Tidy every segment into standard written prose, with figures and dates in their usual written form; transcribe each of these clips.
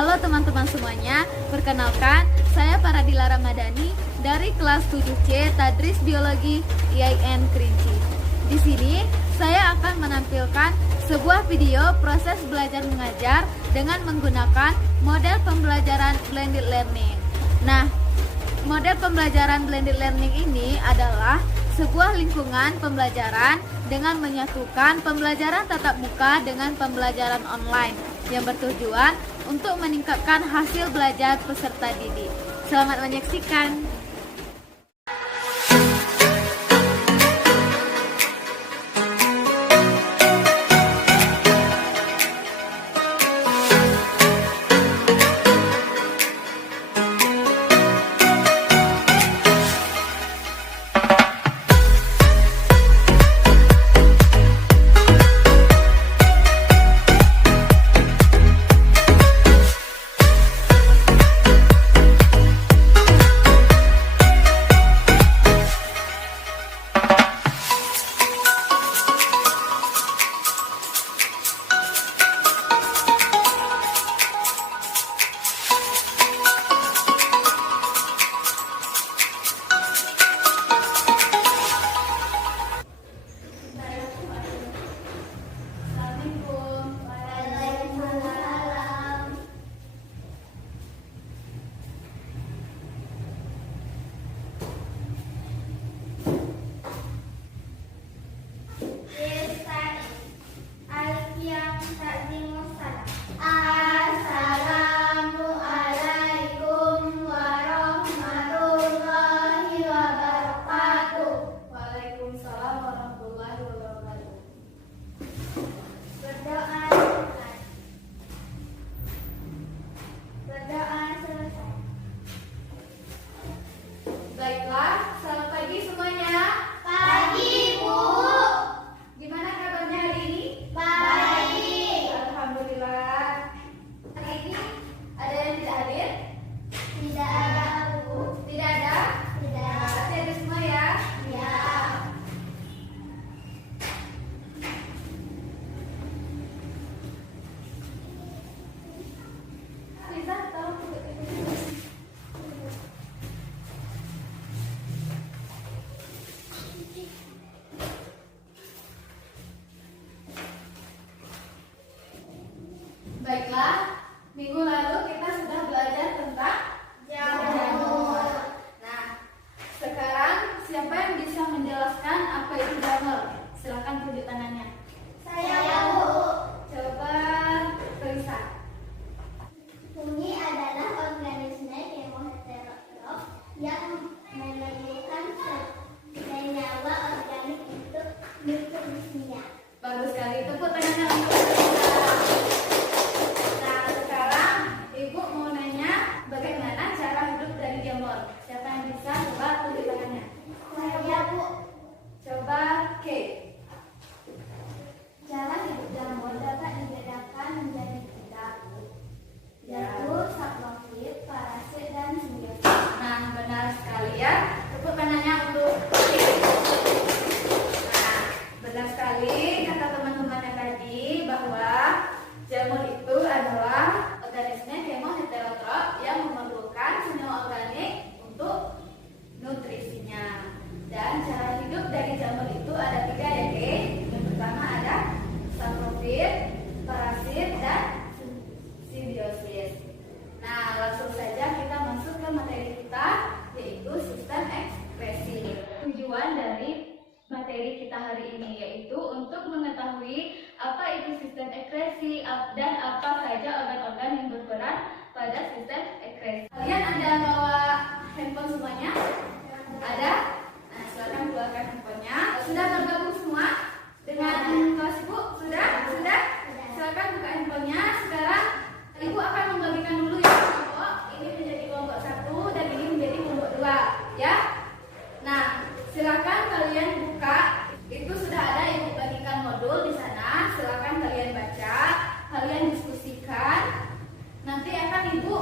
Halo teman-teman semuanya, perkenalkan saya Paradila Ramadhani dari kelas 7C Tadris Biologi IAIN Kerinci. Di sini saya akan menampilkan sebuah video proses belajar mengajar dengan menggunakan model pembelajaran blended learning. Nah, model pembelajaran blended learning ini adalah sebuah lingkungan pembelajaran dengan menyatukan pembelajaran tatap muka dengan pembelajaran online yang bertujuan untuk meningkatkan hasil belajar peserta didik. Selamat menyaksikan. Baiklah, selamat pagi semuanya. Pagi, Bu. Gimana kabarnya hari ini? Baik. Alhamdulillah. Hari ini ada yang tidak hadir? Tidak ada, Bu. Tidak ada? Tidak. Pasti ada semua ya? Ya. Bisa tolong tutup itu. Baiklah, minggu lalu kita sudah belajar tentang jamur. Nah, sekarang siapa yang bisa menjelaskan apa itu jamur? Silakan tunjuk tangannya. Saya, Bu. Coba tulisan. Fungi adalah organisme heterotrof yang memerlukan senyawa organik untuk nutrisinya. Bagus sekali. Tepuk tangannya untuk kita. Nah, sekarang Ibu mau nanya bagaimana cara hidup dari jamur. Siapa yang bisa? Coba tunjuk tangannya. Saya, Bu. Coba K. Cara hidup jamur dapat dibedakan menjadi tiga, yaitu saprofit, parasit, dan simbiosis. Nah, benar sekali ya. Tepuk tangannya untuk K. Nah, benar sekali kata teman-temannya tadi bahwa jamur itu adalah organisme heterotrof yang memerlukan senyawa organik untuk nutrisinya. Dan cara hidup dari jamur itu ada tiga ya, K. Yang pertama ada saprofit, parasit, dan simbiosis. Nah, langsung saja kita masuk ke materi kita, yaitu sistem ekspresi. Tujuan dari materi kita hari ini yaitu untuk mengetahui apa itu sistem ekspresi dan apa saja organ-organ yang berperan pada sistem ekspresi. Kalian ada bawa handphone semuanya? Ada? Nah, silakan keluarkan handphonenya. Sudah bergabung semua dengan kelas Ibu? Sudah? Silakan buka handphonenya. Sekarang Ibu akan membagikan dulu ya kelompok. Ini menjadi kelompok 1 dan ini menjadi kelompok 2, ya. Nah, silakan kalian buka. Itu sudah ada Ibu bagikan modul di sana. Silakan kalian baca, kalian diskusikan. Nanti akan Ibu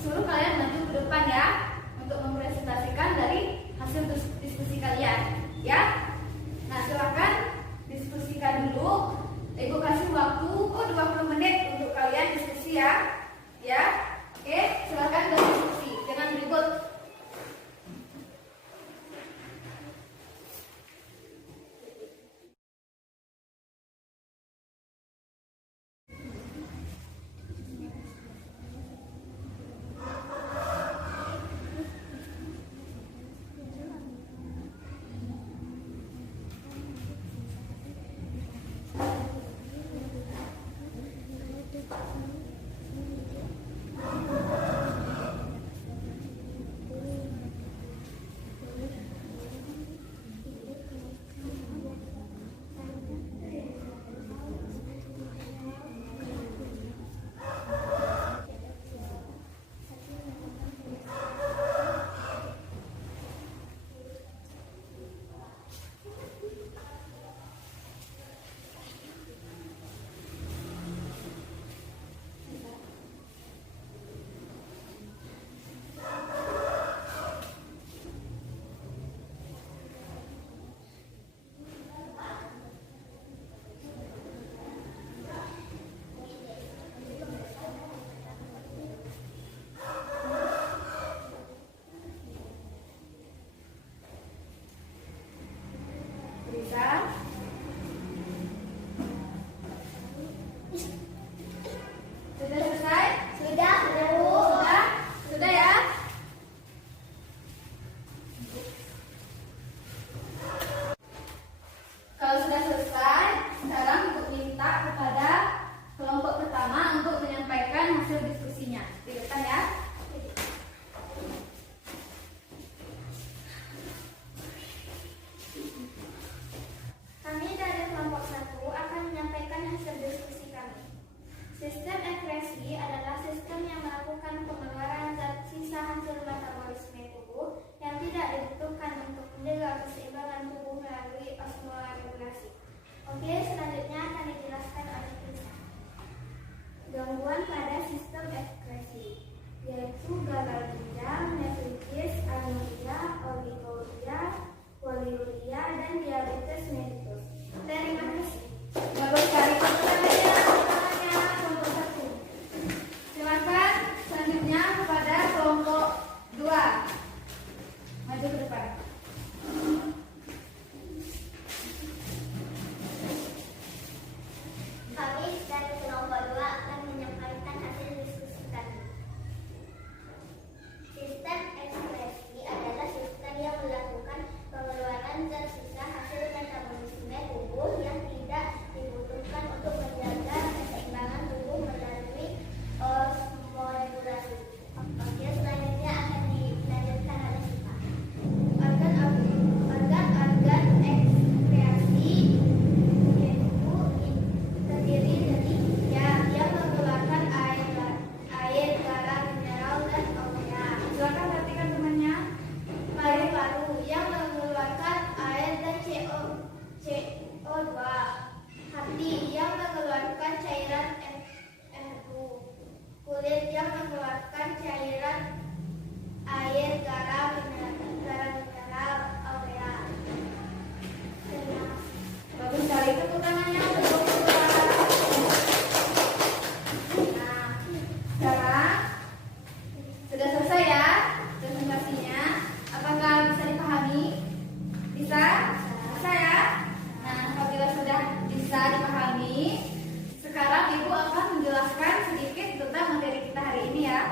suruh kalian maju ke depan ya untuk mempresentasikan dari hasil diskusi kalian, ya. Nah, silakan diskusikan dulu. Ibu kasih waktu 20 menit untuk kalian diskusi ya. Ya. cairan air, garam mineral, urea. Bagus sekali, tepuk tangannya untuk Bapak. Nah, sekarang sudah selesai ya presentasinya. Apakah bisa dipahami? Bisa? Bisa ya? Nah, apabila sudah bisa dipahami, sekarang Ibu akan menjelaskan sedikit tentang materi kita hari ini ya.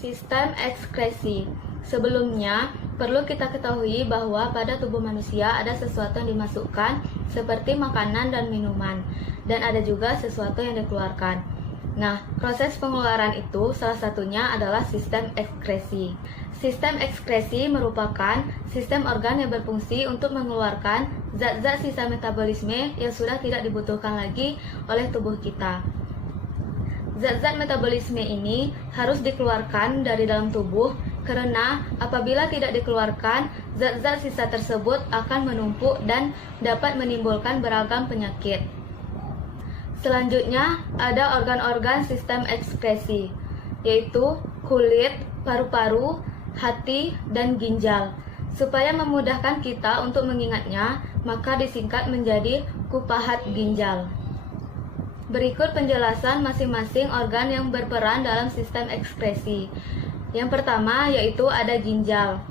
Sistem ekskresi. Sebelumnya, perlu kita ketahui bahwa pada tubuh manusia ada sesuatu yang dimasukkan seperti makanan dan minuman, dan ada juga sesuatu yang dikeluarkan. Nah, proses pengeluaran itu salah satunya adalah sistem ekskresi. Sistem ekskresi merupakan sistem organ yang berfungsi untuk mengeluarkan zat-zat sisa metabolisme yang sudah tidak dibutuhkan lagi oleh tubuh kita. Zat-zat metabolisme ini harus dikeluarkan dari dalam tubuh karena apabila tidak dikeluarkan, zat-zat sisa tersebut akan menumpuk dan dapat menimbulkan beragam penyakit. Selanjutnya, ada organ-organ sistem ekskresi, yaitu kulit, paru-paru, hati, dan ginjal. Supaya memudahkan kita untuk mengingatnya, maka disingkat menjadi kupahat ginjal. Berikut penjelasan masing-masing organ yang berperan dalam sistem ekskresi. Yang pertama yaitu ada ginjal.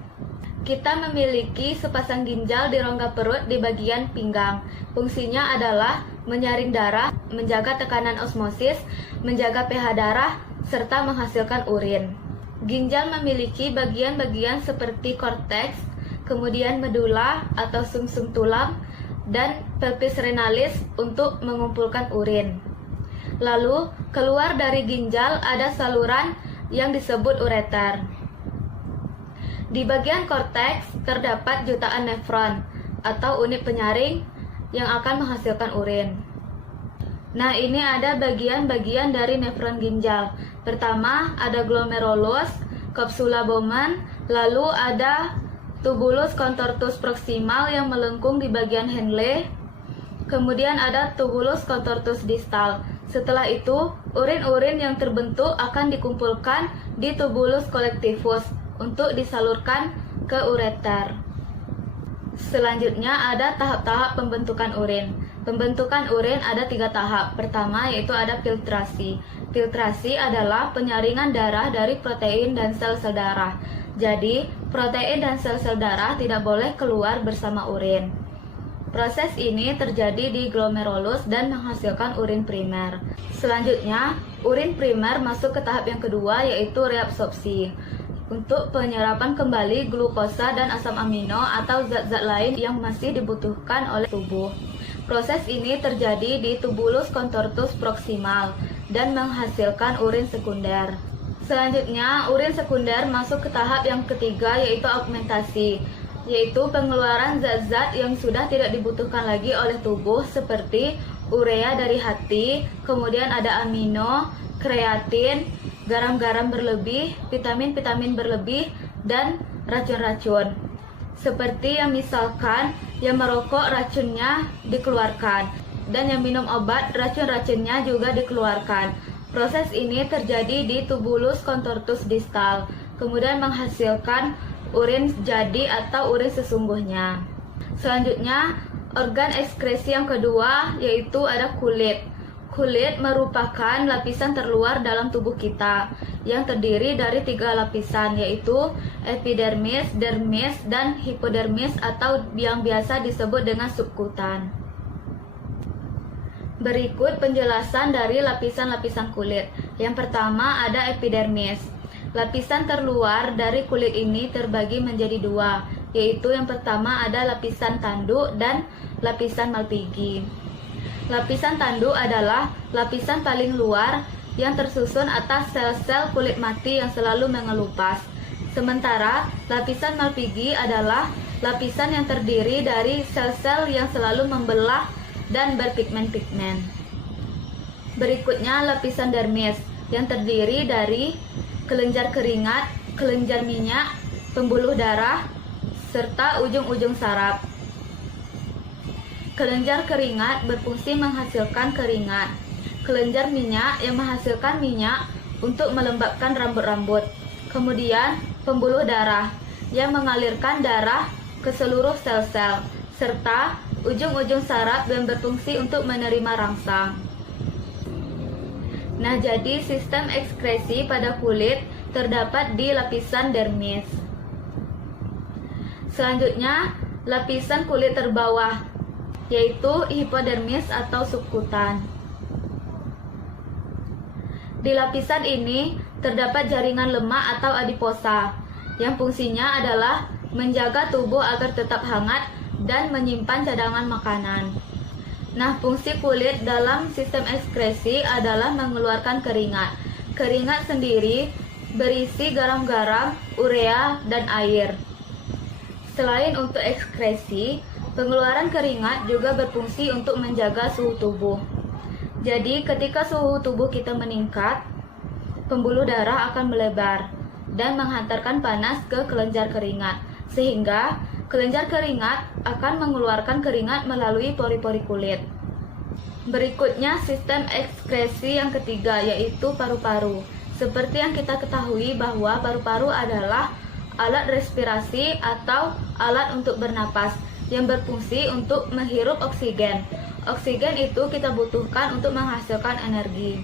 Kita memiliki sepasang ginjal di rongga perut di bagian pinggang. Fungsinya adalah menyaring darah, menjaga tekanan osmosis, menjaga pH darah, serta menghasilkan urin. Ginjal memiliki bagian-bagian seperti korteks, kemudian medula atau sumsum tulang, dan pelvis renalis untuk mengumpulkan urin. Lalu, keluar dari ginjal ada saluran yang disebut ureter. Di bagian korteks terdapat jutaan nefron atau unit penyaring yang akan menghasilkan urin. Nah, ini ada bagian-bagian dari nefron ginjal. Pertama, ada glomerulus, capsula Bowman, lalu ada tubulus contortus proximal yang melengkung di bagian Henle. Kemudian ada tubulus contortus distal. Setelah itu, urin-urin yang terbentuk akan dikumpulkan di tubulus collectivus untuk disalurkan ke ureter. Selanjutnya ada tahap-tahap pembentukan urin. Pembentukan urin ada 3 tahap. Pertama yaitu ada filtrasi. Filtrasi adalah penyaringan darah dari protein dan sel-sel darah. Jadi, protein dan sel-sel darah tidak boleh keluar bersama urin. Proses ini terjadi di glomerulus dan menghasilkan urin primer. Selanjutnya, urin primer masuk ke tahap yang kedua yaitu reabsorpsi. Untuk penyerapan kembali glukosa dan asam amino atau zat-zat lain yang masih dibutuhkan oleh tubuh. Proses ini terjadi di tubulus contortus proximal dan menghasilkan urin sekunder. Selanjutnya, urin sekunder masuk ke tahap yang ketiga yaitu augmentasi, yaitu pengeluaran zat-zat yang sudah tidak dibutuhkan lagi oleh tubuh seperti urea dari hati, kemudian ada amino, kreatin, garam-garam berlebih, vitamin-vitamin berlebih, dan racun-racun. Seperti yang misalkan yang merokok racunnya dikeluarkan, dan yang minum obat racun-racunnya juga dikeluarkan. Proses ini terjadi di tubulus contortus distal, kemudian menghasilkan urin jadi atau urin sesungguhnya. Selanjutnya, organ ekskresi yang kedua yaitu ada kulit. Kulit merupakan lapisan terluar dalam tubuh kita yang terdiri dari 3 lapisan yaitu epidermis, dermis, dan hipodermis atau yang biasa disebut dengan subkutan. Berikut penjelasan dari lapisan-lapisan kulit. Yang pertama ada epidermis. Lapisan terluar dari kulit ini terbagi menjadi 2, yaitu yang pertama ada lapisan tanduk dan lapisan malpighi. Lapisan tanduk adalah lapisan paling luar yang tersusun atas sel-sel kulit mati yang selalu mengelupas. Sementara lapisan malpighi adalah lapisan yang terdiri dari sel-sel yang selalu membelah dan berpigmen-pigmen. Berikutnya lapisan dermis yang terdiri dari kelenjar keringat, kelenjar minyak, pembuluh darah, serta ujung-ujung saraf. Kelenjar keringat berfungsi menghasilkan keringat. Kelenjar minyak yang menghasilkan minyak untuk melembabkan rambut-rambut. Kemudian pembuluh darah yang mengalirkan darah ke seluruh sel-sel, serta ujung-ujung saraf yang berfungsi untuk menerima rangsang. Nah, jadi sistem ekskresi pada kulit terdapat di lapisan dermis. Selanjutnya, lapisan kulit terbawah, yaitu hipodermis atau subkutan. Di lapisan ini terdapat jaringan lemak atau adiposa, yang fungsinya adalah menjaga tubuh agar tetap hangat dan menyimpan cadangan makanan. Nah, fungsi kulit dalam sistem ekskresi adalah mengeluarkan keringat. Keringat sendiri berisi garam-garam, urea, dan air. Selain untuk ekskresi, pengeluaran keringat juga berfungsi untuk menjaga suhu tubuh. Jadi, ketika suhu tubuh kita meningkat, pembuluh darah akan melebar dan menghantarkan panas ke kelenjar keringat, sehingga kelenjar keringat akan mengeluarkan keringat melalui pori-pori kulit. Berikutnya, sistem ekskresi yang ketiga, yaitu paru-paru. Seperti yang kita ketahui bahwa paru-paru adalah alat respirasi atau alat untuk bernapas yang berfungsi untuk menghirup oksigen. Oksigen itu kita butuhkan untuk menghasilkan energi.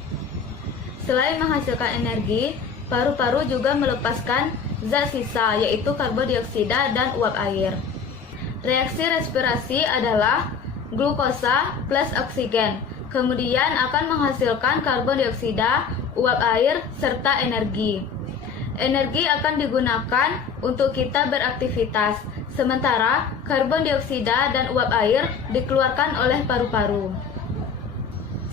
Selain menghasilkan energi, paru-paru juga melepaskan zat sisa, yaitu karbon dioksida dan uap air. Reaksi respirasi adalah glukosa plus oksigen, kemudian akan menghasilkan karbon dioksida, uap air, serta energi. Energi akan digunakan untuk kita beraktivitas, sementara karbon dioksida dan uap air dikeluarkan oleh paru-paru.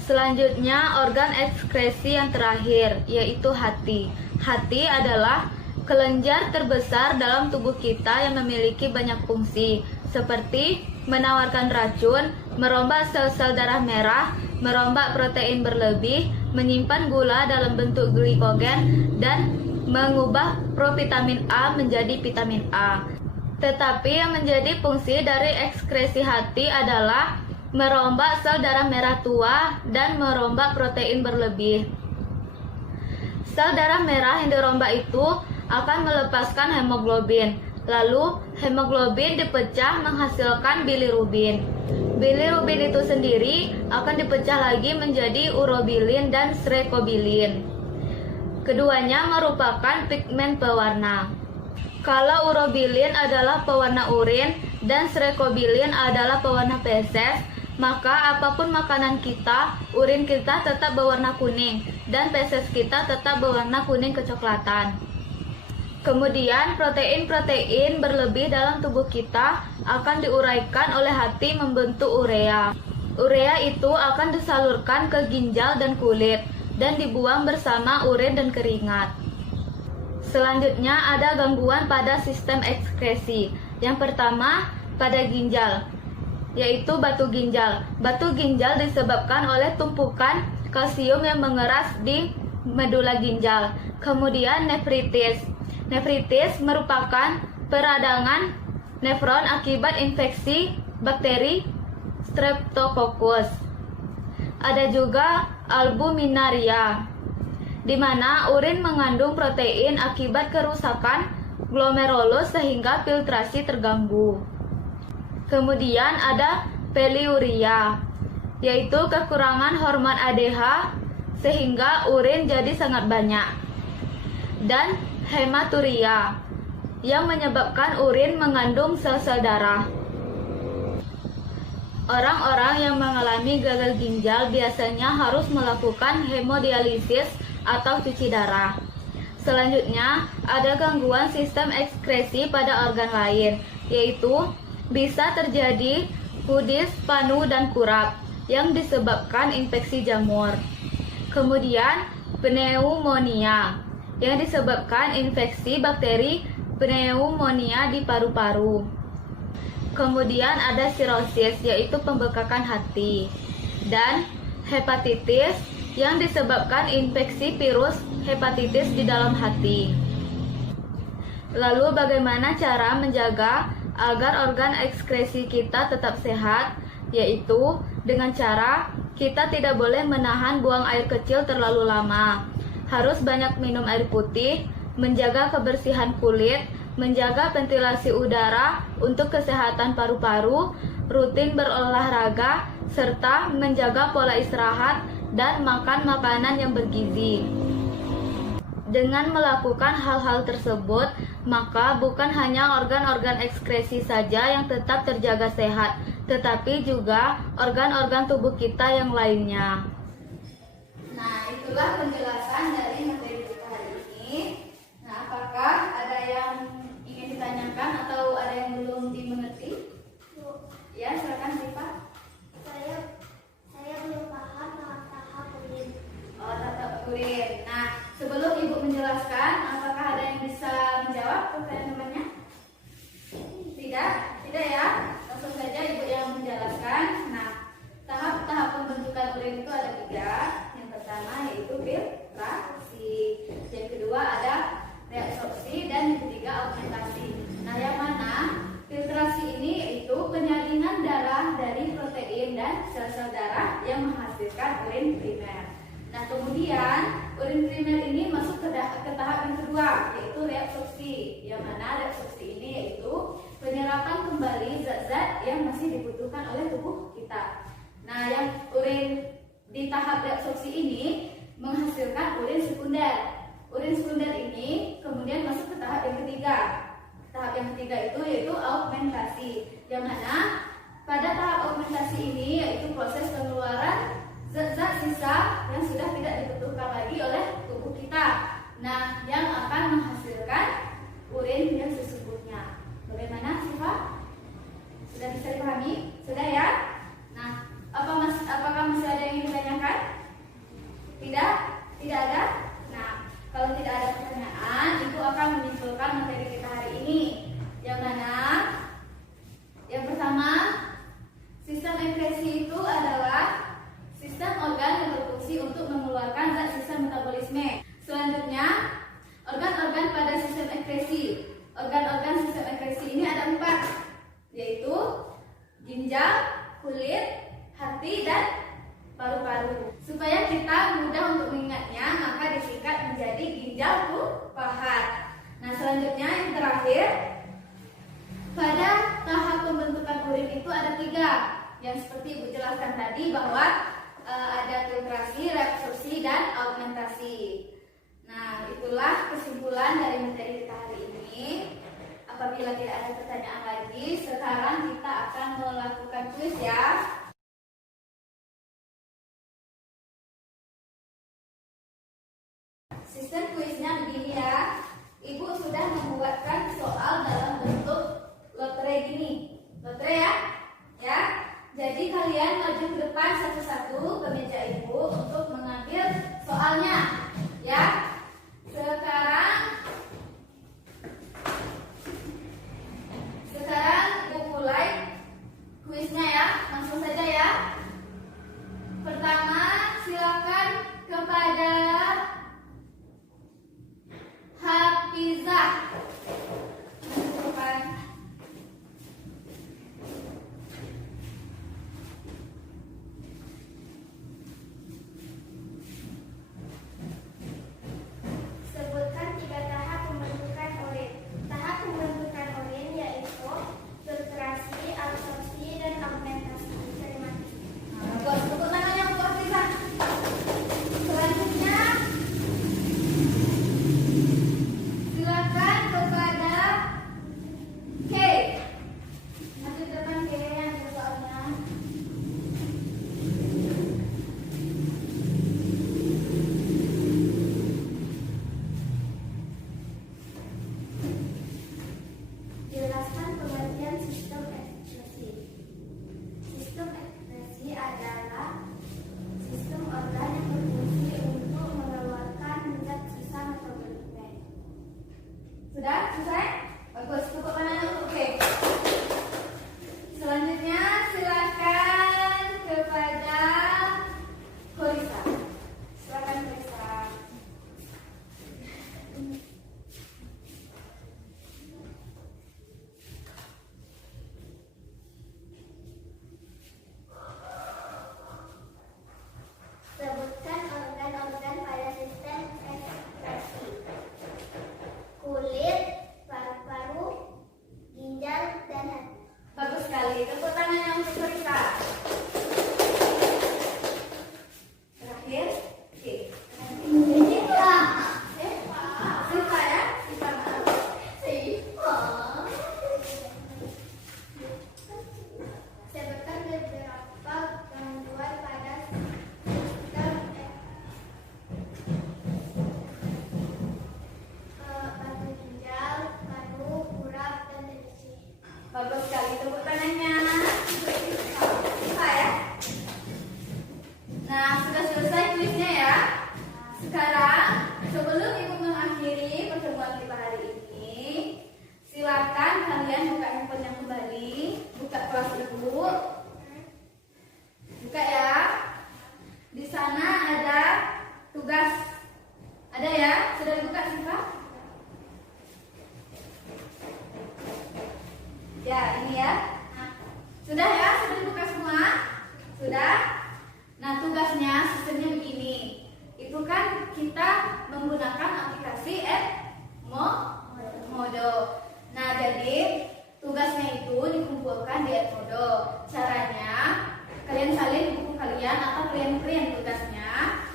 Selanjutnya, organ ekskresi yang terakhir, yaitu hati. Hati adalah kelenjar terbesar dalam tubuh kita yang memiliki banyak fungsi, seperti menawarkan racun, merombak sel-sel darah merah, merombak protein berlebih, menyimpan gula dalam bentuk glikogen, dan mengubah provitamin A menjadi vitamin A. Tetapi yang menjadi fungsi dari ekskresi hati adalah merombak sel darah merah tua dan merombak protein berlebih. Sel darah merah yang dirombak itu akan melepaskan hemoglobin. Lalu, hemoglobin dipecah menghasilkan bilirubin. Bilirubin itu sendiri akan dipecah lagi menjadi urobilin dan srekobilin. Keduanya merupakan pigmen pewarna. Kalau urobilin adalah pewarna urin dan srekobilin adalah pewarna feses, maka apapun makanan kita, urin kita tetap berwarna kuning dan feses kita tetap berwarna kuning kecoklatan. Kemudian protein-protein berlebih dalam tubuh kita akan diuraikan oleh hati membentuk urea. Urea itu akan disalurkan ke ginjal dan kulit dan dibuang bersama urin dan keringat. Selanjutnya ada gangguan pada sistem ekskresi. Yang pertama pada ginjal, yaitu batu ginjal. Batu ginjal disebabkan oleh tumpukan kalsium yang mengeras di medula ginjal. Kemudian nefritis. Nefritis merupakan peradangan nefron akibat infeksi bakteri Streptococcus. Ada juga albuminaria, di mana urin mengandung protein akibat kerusakan glomerulus sehingga filtrasi terganggu. Kemudian ada poliuria, yaitu kekurangan hormon ADH sehingga urin jadi sangat banyak. Dan hematuria, yang menyebabkan urin mengandung sel-sel darah. Orang-orang yang mengalami gagal ginjal biasanya harus melakukan hemodialisis atau cuci darah. Selanjutnya, ada gangguan sistem ekskresi pada organ lain, yaitu bisa terjadi kudis, panu, dan kurap yang disebabkan infeksi jamur. Kemudian, pneumonia yang disebabkan infeksi bakteri pneumonia di paru-paru. Kemudian ada sirosis, yaitu pembekakan hati, dan hepatitis yang disebabkan infeksi virus hepatitis di dalam hati. Lalu bagaimana cara menjaga agar organ ekskresi kita tetap sehat? yaitu dengan cara kita tidak boleh menahan buang air kecil terlalu lama, harus banyak minum air putih, menjaga kebersihan kulit, menjaga ventilasi udara untuk kesehatan paru-paru, rutin berolahraga, serta menjaga pola istirahat dan makan makanan yang bergizi. Dengan melakukan hal-hal tersebut, maka bukan hanya organ-organ ekskresi saja yang tetap terjaga sehat, tetapi juga organ-organ tubuh kita yang lainnya. Nah, itulah penjelasan dari materi kita hari ini. Nah, apakah ada yang ingin ditanyakan atau ada yang belum dimengerti? Ya, silakan Siva. Saya belum paham tahap urin. Oh, tahap urin. Nah, sebelum Ibu menjelaskan, apakah ada yang bisa menjawab pertanyaan temannya? Tidak? Tidak ya? Langsung saja Ibu yang menjelaskan. Nah, tahap-tahap pembentukan urin itu ada 3. Yang pertama yaitu filtrasi. Yang kedua ada reabsorpsi dan yang ketiga augmentasi. Nah, yang mana filtrasi ini yaitu penyaringan darah dari protein dan sel-sel darah yang menghasilkan urin primer. Nah, kemudian urin primer ini masuk ke tahap yang kedua yaitu reabsorpsi. Yang mana reabsorpsi ini yaitu penyerapan kembali zat-zat yang masih dibutuhkan oleh tubuh kita. Nah, yang urin di tahap reabsorpsi ini menghasilkan urin sekunder. Urin sekunder ini kemudian masuk ke tahap yang ketiga. Tahap yang ketiga itu yaitu augmentasi. Yang mana pada tahap augmentasi ini yaitu proses pengeluaran zat-zat sisa yang sudah tidak dibutuhkan lagi oleh tubuh kita. Nah, yang akan menghasilkan urin yang sesungguhnya. Bagaimana, Siva? Sudah bisa dipahami? Sudah ya? Nah, apakah masih ada yang ingin ditanyakan? Tidak? Tidak ada? Nah, kalau tidak ada pertanyaan, Ibu akan menyimpulkan materi kita hari ini. Yang mana? Yang pertama, sistem ekskresi itu adalah sistem organ yang berfungsi untuk mengeluarkan zat sisa metabolisme. Selanjutnya, organ-organ pada sistem ekskresi. Organ-organ sistem ekskresi ini ada 4, yaitu ginjal, kulit, hati, dan paru-paru. Supaya kita mudah untuk mengingatnya, maka disingkat menjadi ginjal pahat. Nah, selanjutnya yang terakhir, pada tahap pembentukan urin itu ada 3, yang seperti Ibu jelaskan tadi bahwa ada filtrasi, reabsorpsi, dan augmentasi. Nah, itulah kesimpulan dari materi kita hari ini. Apabila tidak ada pertanyaan lagi, sekarang kita akan melakukan kuis ya. Sistem kuisnya begini ya. Ibu sudah membuatkan soal dalam bentuk lotre gini. Lotre ya? Ya. Jadi kalian maju ke depan satu-satu ke meja Ibu untuk mengambil soalnya. Ya. Sekarang Ibu mulai kuisnya ya. Langsung saja ya. Pertama, silakan kepada Hafizah. Sebutkan 3 tahap pembentukan urin. Tahap pembentukan urin yaitu filtrasi, absorpsi, dan augmentasi. print tugasnya.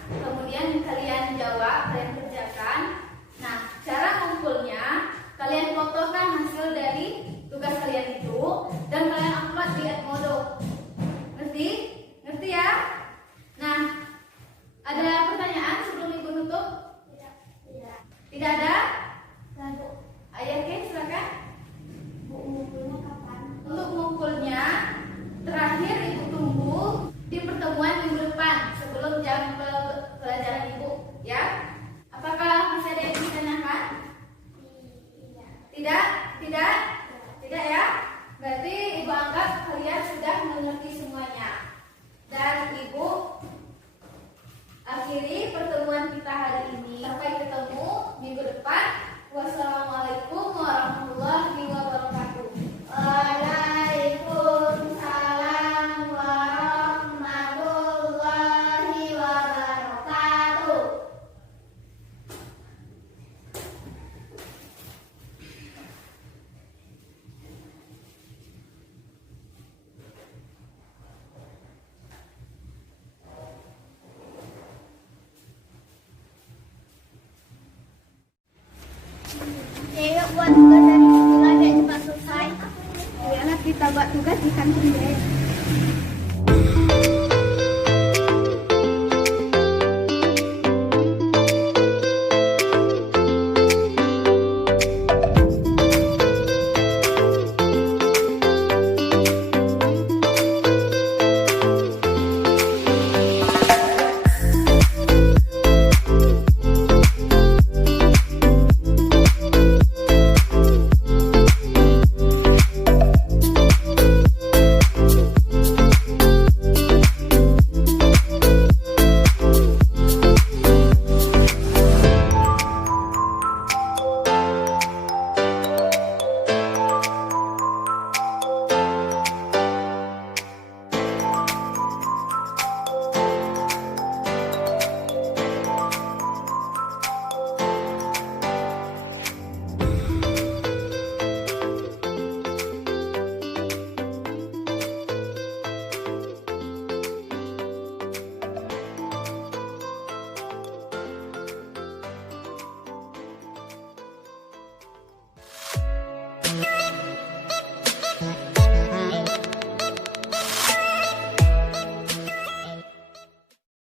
Kemudian kalian jawab, kalian kerjakan. Nah, cara ngumpulnya, kalian fotokan hasil dari tugas kalian itu dan kalian upload di Edmodo. Ngerti? Ngerti ya? Nah, ada pertanyaan sebelum ibu nutup? Tidak. Tidak ada? Lalu, Ayo, oke, silakan. Bu, ngumpulnya kapan? Untuk mengumpulnya, terakhir ibu tunggu di pertemuan minggu depan sebelum jam pelajaran ibu, ya. Apakah masih ada yang ditanyakan? Tidak. Tidak? Tidak? Tidak ya? Berarti ibu anggap kalian sudah mengerti semuanya. Dan ibu akhiri pertemuan kita hari ini. Sampai ketemu minggu depan. Wassalamualaikum warahmatullahi wabarakatuh. Waalaikumsalam warahmatullahi wabarakatuh. Yuk buat tugas dari sekolah biar cepat selesai. Biarlah kita buat tugas di kantin deh.